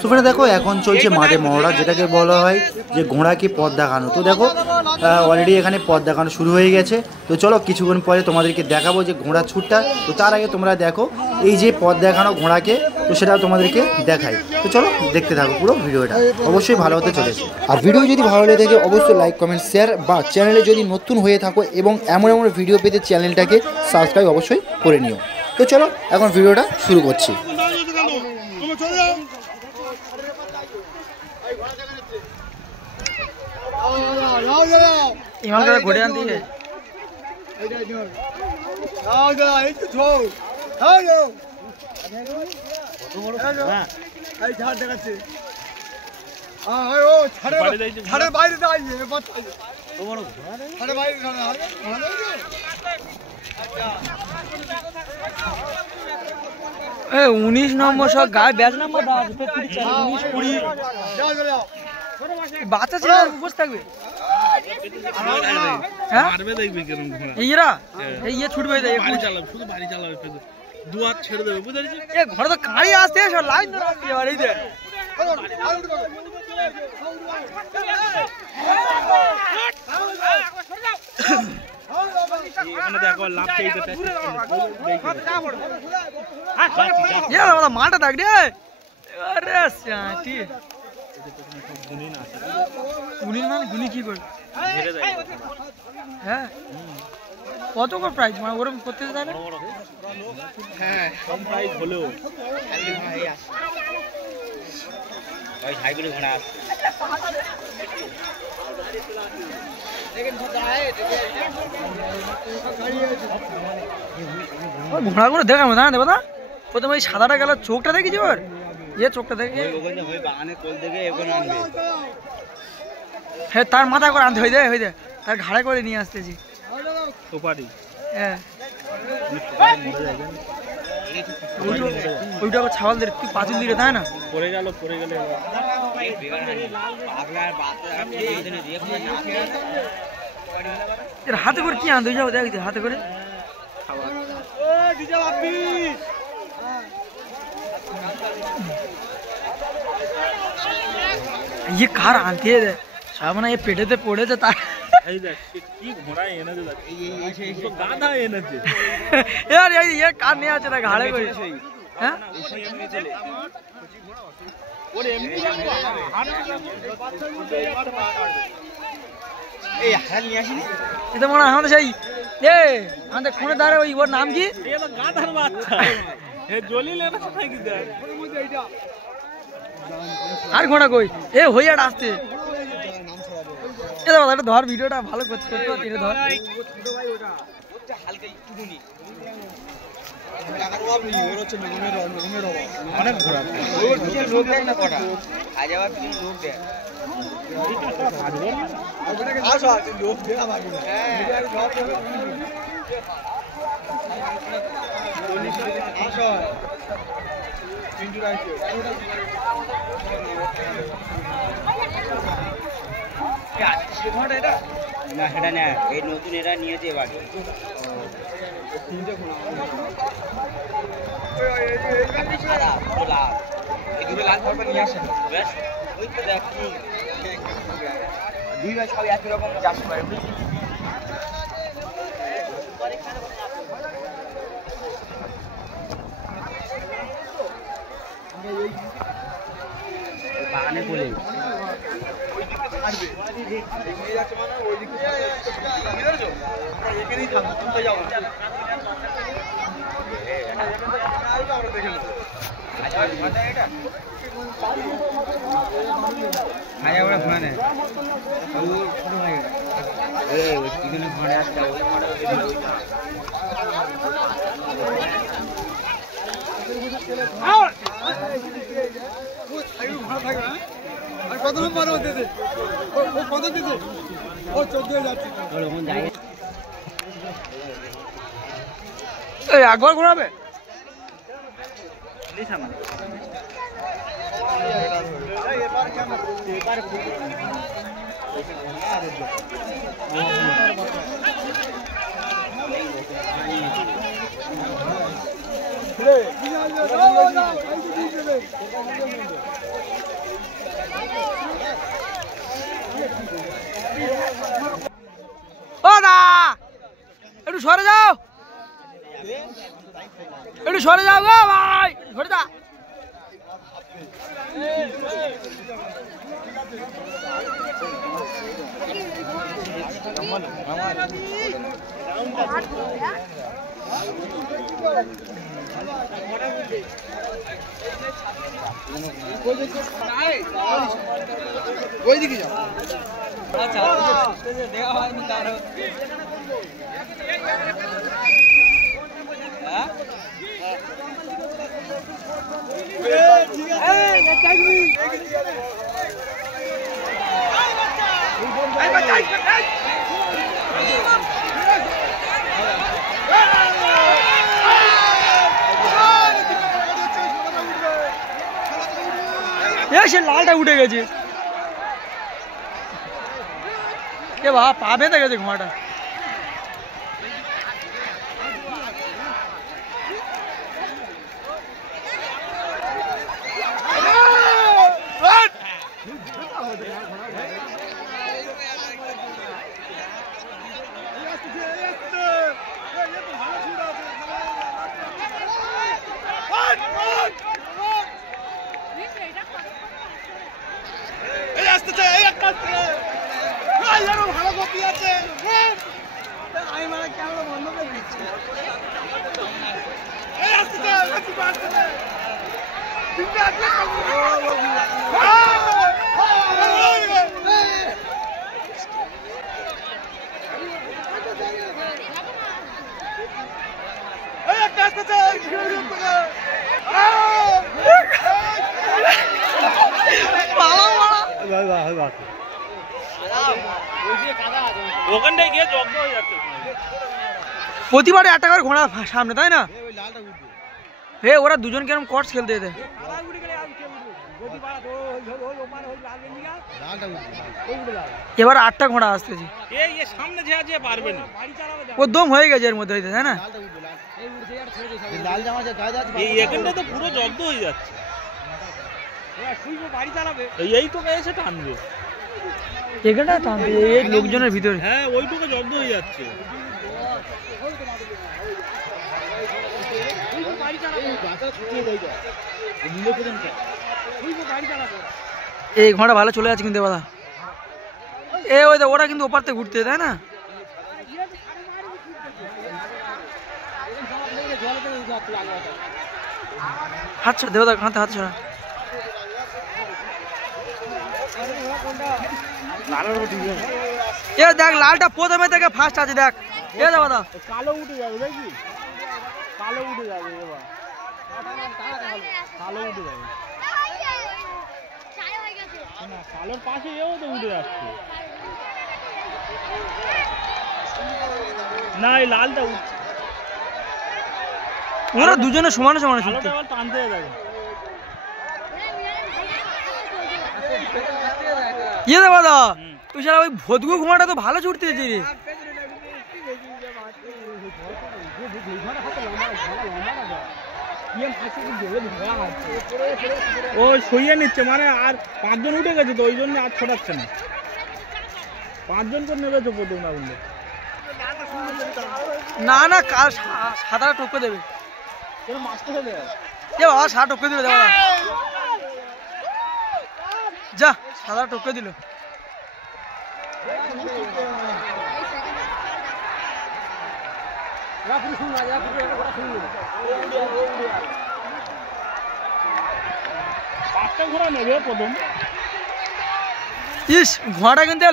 তো ফ্রেন্ড দেখো এখন চলছে মাঠে মহড়া, যেটাকে বলা হয় যে ঘোড়াকে পথ দেখানো। তো দেখো অলরেডি এখানে পথ দেখানো শুরু হয়ে গেছে। তো চলো কিছুক্ষণ পরে তোমাদেরকে দেখাবো যে ঘোড়া ছুটটা। তো তার আগে তোমরা দেখো এই যে পথ দেখানো ঘোড়াকে, তো সেটাও তোমাদেরকে দেখাই। তো চলো দেখতে থাকো পুরো ভিডিওটা, অবশ্যই ভালো হতে চলেছে। আর ভিডিও যদি ভালো লেগে থাকে অবশ্যই লাইক কমেন্ট শেয়ার, বা চ্যানেলে যদি নতুন হয়ে থাকো এবং এমন এমন ভিডিও পেতে চ্যানেলটাকে সাবস্ক্রাইব অবশ্যই করে নিও। তো চলো এখন ভিডিওটা শুরু করছি। ইমানটা ঘুরে আনতে এ 19 নম্বর সব গায়ে ব্যাচ নাম্বার দাও, 19 20 বাচ্চা ছেলে উপোস থাকবে। মারবে দেখবি কেরম ঘোড়া এইরা এই ছুটবে বাড়ি চালাবে, শুধু বাড়ি চালাবে, দু হাত ছেড়ে দেবে, বুঝতে পেরেছিস? এ ঘরে তো কাঁড়ি আসতে সব লাইন ধরে আসতে আর এই দে এখানে দেখো লাভ চাইতে মাটা দেখ রে। আরে শান্তি গুনি মানে গুনি কি করে হ্যাঁ কত করে প্রাইস মানে ওরকম করতে তাহলে? হ্যাঁ কম প্রাইস হলেও ওই হাইব্রিড ঘোড়া ঘোড়াগুলো দেখার মতো না দেবো না। প্রথমে ওই সাদাটা গেল, চোখটা দেখেছি ওর, চোখটা দেখে হ্যাঁ তার মাথা করে আনতে হয়ে যায়, তার ঘাড়ে করে নিয়ে আসতেছি। হ্যাঁ ওইটা আবার ছাওয়াল দিয়ে তুই পাঁচুল দিলে তাই না পড়ে গেল এর হাতে করে কি আনতে যাবো দেখ হাতে করে ये कार आती है सामने ये पेटे पड़े थे तार यार ये कार नहीं आते घाड़े कोई মনে হয় আমাদের সেই আমাদের কোনে দাঁড়ে ওই ওর নাম কি আর ঘোড়া কই এ হইয়া আসতে ধর ভিডিওটা ভালো করতে ধর অনেক ঘোড়া না সেটা না, এই নতুন এরা নিয়েছে এবার নিয়ে আসেন ওই তো দেখ দুই ভাই সব একই রকম চাষ করে বুঝলি। বাগানে বলে কত নম্বর দিতে কত দিতে ও 14 যাচ্ছে এই একবার ঘোরাবে সরে যাও গো ভাই, সরে যা। ওইদিকে যাও। দেখা হয়নি কারো। সে লালটা উঠে গেছে, এ বাবা পা বেঁধে গেছে ঘোড়াটা। প্রতিবারে একটা করে ঘোড়া সামনে, তাই না? হে ওরা দুজন কেরম কটস খেলতে যেতে। এবার 8টা ঘোড়া আসতেছে, ও দম হয়ে গেছে এর মধ্যে, তাই না? পুরো জব্দ হয়ে যাচ্ছে, এই তো এসে টানবে এখানটা টানবে এই লোকজনের ভিতরে। হ্যাঁ ওইটুকু জব্দ হয়ে যাচ্ছে। এই ঘোড়া ভালো চলে যাচ্ছে কিন্তু দাদা, এ ওই ওরা কিন্তু ওপার থেকে ঘুরতে, তাই না? হাত ছাড়া দেবদা, হাতে হাত ছাড়া। এ দেখ লালটা প্রথমে থেকে ফার্স্ট আছে, দেখ এ দাদা কালো উঠে যাবে, দেখবি কালো উঠে যাবে, এবার কালো উঠে যাবে না, কালোর পাশে এও তো উঠে যাচ্ছে না, এই লালটা উঠছে। ওরা দুজনে সমানে সমানে ছুটছে, টানতে যাবে। ইয়ে দাদা তুই সারা ওই ভদগু ঘোড়াটা তো ভালো ছুটতেছে রে। ও সইয়ে নিচ্ছে, মানে আর 5 জন উঠে গেছে তো ওই জন্য আর ছোটাচ্ছে না, 5 জন করে নেবে তো প্রথম না বললে। না না কাল সাঁতারা টপকে দেবে, এ বাবা সাঁতার টপকে দিল দাদা, যা সাঁতারা টপকে দিল। ঘোড়া নেবে প্রথম, ইস ঘোড়াটা কিন্তু